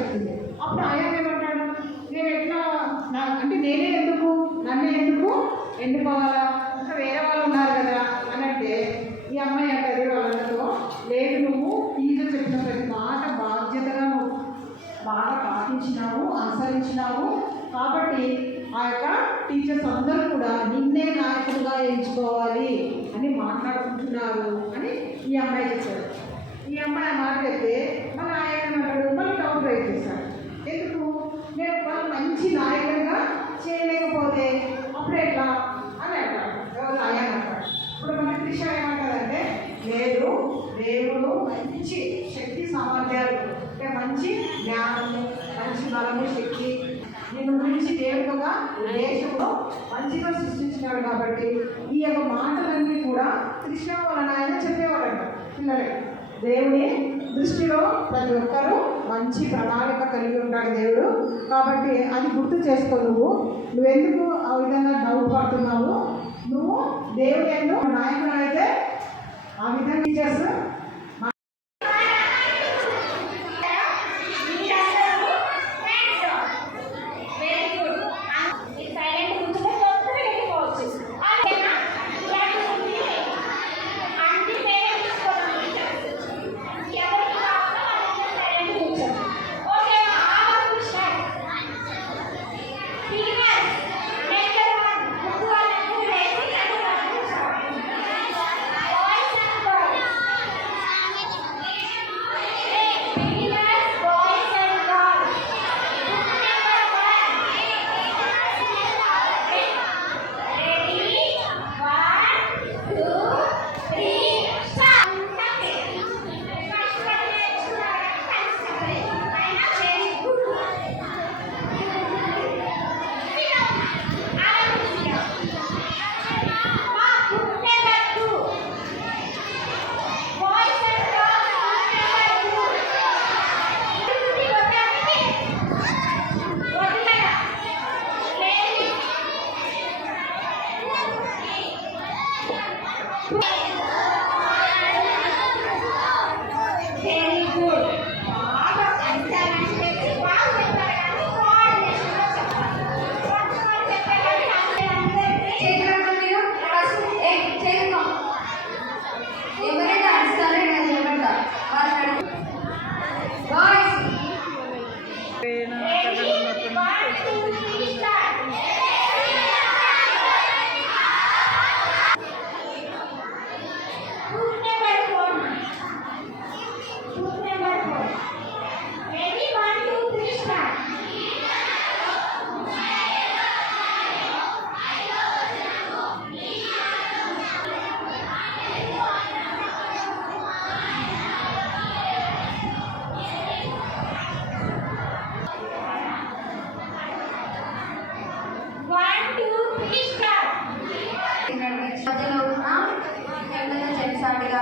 చెప్తుంది. అప్పుడు ఆయన ఏమంటాడు, నేను ఎట్లా అంటే నేనే ఎందుకు, నన్ను ఎందుకు ఎన్నుకోవాలా, ఇంకా వేరే వాళ్ళు ఉన్నారు కదా అని అంటే ఈ అమ్మాయి అంటది వాళ్ళతో, లేదు నువ్వు టీచర్ చెప్పిన ప్రతి మాట బాధ్యతగా నువ్వు బాగా పాటించినావు, అనుసరించినావు, కాబట్టి ఆ యొక్క టీచర్స్ అందరూ కూడా నిన్నే నాయకుడిగా ఎంచుకోవాలి అని మాట్లాడుకుంటున్నారు అని ఈ అమ్మాయి చెప్పాడు. ఈ అమ్మాయి ఆ మాట చెప్తే మన ఆయన అన్నాడు, మళ్ళీ డౌట్ రైజ్ చేశాడు. ఎందుకు, నేను వాళ్ళు మంచి నాయకుడిగా చేయలేకపోతే అప్పుడు ఎట్లా అని అంటాడు. ఎవరు ఆయన అంటాడు. ఇప్పుడు మన త్రిష ఏమంటారంటే, లేదు దేవుడు మంచి శక్తి సామర్థ్యాలు అంటే మంచి జ్ఞానము, మంచి బలము, శక్తి నేను గురించి దేవుడుగా దేశంలో మంచిగా సృష్టించినాడు. కాబట్టి ఈ యొక్క మాటలన్నీ కూడా త్రిష వలన ఆయన చెప్పేవాడంట పిల్లలకి. దేవుని దృష్టిలో ప్రతి ఒక్కరూ మంచి ప్రణాళిక కలిగి ఉంటాడు దేవుడు. కాబట్టి అది గుర్తు చేసుకో, నువ్వెందుకు ఆ విధంగా డౌట్ పడుతున్నావు, నువ్వు దేవుడు ఎందుకు నాయకుడు అయితే ఆ విధంగా టీచర్స్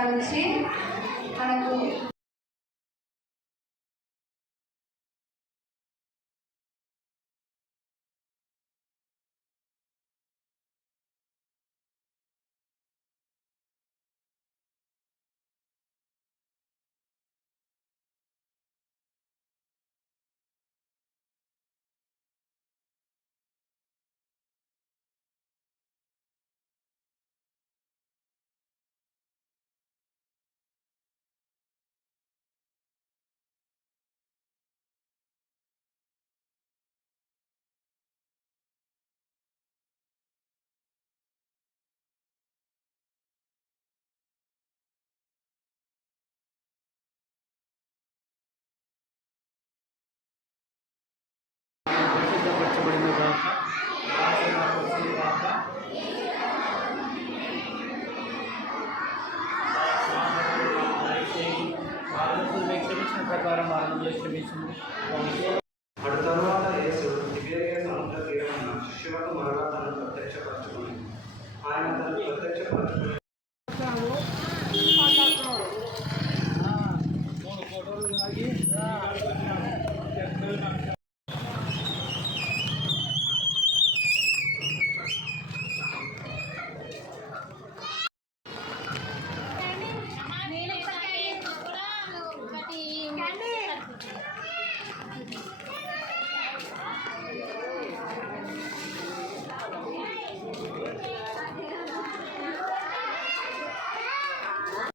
నుంచి మనకు ప్రకారం ఆరంభంలో క్షమించుము. అటు తరువాత యేసు తిబెరియా సముద్ర తీరమున శిష్యులకు మరలా తను ప్రత్యక్షపరచుకుని ఆయన తను ప్రత్యక్షపరచుకుని